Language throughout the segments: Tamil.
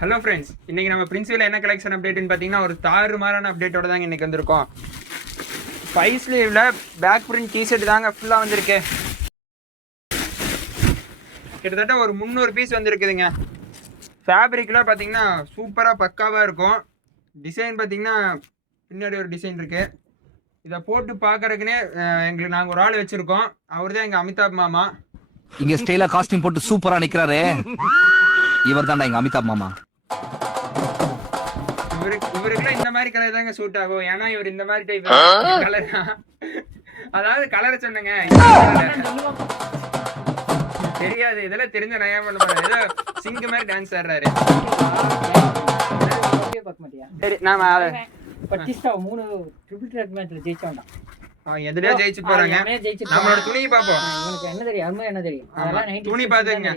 ஹலோ ஃப்ரெண்ட்ஸ், இன்னைக்கு நம்ம பிரின்சிபல் என்ன கலெக்ஷன் அப்டேட்னு பார்த்தீங்கன்னா ஒரு தாறுமாறான அப்டேட்டோட தாங்க இன்னைக்கு வந்திருக்கோம். 5 ஸ்லீவ்ல பேக் பிரிண்ட் டிஷர்ட் தாங்க ஃபுல்லாக வந்திருக்கு. கிட்டத்தட்ட ஒரு 300 பீஸ் வந்திருக்குதுங்க. ஃபேப்ரிக்லாம் பார்த்தீங்கன்னா சூப்பராக பக்காவாக இருக்கும். டிசைன் பார்த்தீங்கன்னா பின்னாடி ஒரு டிசைன் இருக்கு. இதை போட்டு பார்க்கறதுக்குனே எங்களுக்கு நாங்கள் ஒரு ஆள் வச்சிருக்கோம். அவர் தான் எங்கள் அமிதாப் மாமா. இங்க ஸ்டைலா காஸ்டியூம் போட்டு சூப்பரா நிக்கிறாரு. இவர் தான்டா எங்க அமிதாப் மாமா. இவருக்குலாம் இந்த மாதிரி கலர் தாங்க சூட் ஆகும். ஏன்னா இவர் இந்த மாதிரி டைப் கலர், அதாவது கலரை சொன்னங்க தெரியாது. இதெல்லாம் தெரிஞ்ச நயா பண்ண போறாரு. ஏதோ சிங்க மாதிரி டான்ஸ் ஆடுறாரு. சரி, நாம எதுலயோ ஜெயிச்சு போறாங்க. நம்மளோட துணியை பாப்போம். துணி பாத்துங்க.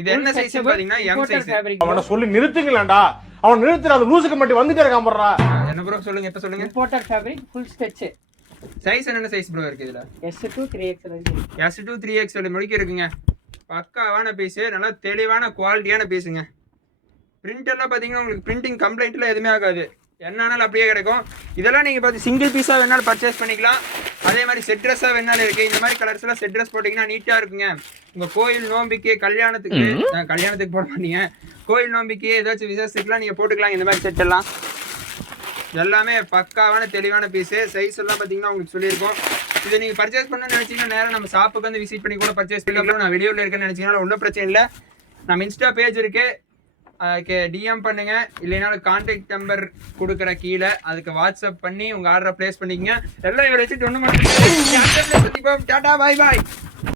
இது என்ன சைஸ் பாத்தீங்கன்னா எம் சைஸ். அவன சொல்லி நிறுத்துங்களேன்டா. அவன் நிறுத்துற அந்த லூசுக்கு மட்டும் வந்துட்டே இருக்கான் போறா. என்ன ப்ரோ சொல்லுங்க, இப்ப சொல்லுங்க. Imported fabric full stitch. Size என்ன சைஸ் ப்ரோ இருக்கு இதுல? S2 3XL இருக்கு. S2 3XL முடிக்க இருக்குங்க. பக்காவான பீஸ், நல்லா தெளிவான குவாலிட்டியான பீஸுங்க. பிரிண்ட் எல்லாம் பாத்தீங்கன்னா உங்களுக்கு பிரிண்டிங் கம்ப்ளைண்ட்லாம் எதுவுமே ஆகாது. என்னன்னாலும் அப்படியே கிடைக்கும். இதெல்லாம் நீங்கள் பார்த்து சிங்கிள் பீஸாக வேணாலும் பர்ச்சேஸ் பண்ணிக்கலாம். அதே மாதிரி செட் ட்ரெஸ்ஸாக வேணாலும் இருக்குது. இந்த மாதிரி கலர்ஸ் எல்லாம் செட் ட்ரெஸ் போட்டிங்கன்னா நீட்டாக இருக்குங்க. உங்கள் கோயில் நோம்பிக்கு, கல்யாணத்துக்கு போட மாட்டீங்க, கோயில் நோம்பிக்கு ஏதாச்சும் விசேஷத்துக்குலாம் நீங்கள் போட்டுக்கலாம். இந்த மாதிரி செட் எல்லாம் எல்லாமே பக்காவான தெளிவான பீஸு. சைஸ் எல்லாம் பார்த்தீங்கன்னா உங்களுக்கு சொல்லியிருக்கோம். இதை நீங்கள் பர்ச்சேஸ் பண்ணணும்னு நினச்சிங்கன்னா நேரம் நம்ம ஷாப்புக்கு வந்து விசிட் பண்ணி கூட பர்ச்சேஸ் பண்ணிக்கலாம். நான் வீடியோவில் இருக்கேன்னு நினச்சிங்கன்னா ஒன்றும் பிரச்சனை இல்லை. நம்ம இன்ஸ்டா பேஜ் இருக்குது, அதுக்கு டிஎம் பண்ணுங்க. இல்லைனாலும் கான்டாக்ட் நம்பர் கொடுக்குற கீழே அதுக்கு வாட்ஸ்அப் பண்ணி உங்கள் ஆர்டரை ப்ளேஸ் பண்ணிக்கங்க. எல்லாம் இவரை வச்சுட்டு ஒன்றும் டாடா பாய் பாய்.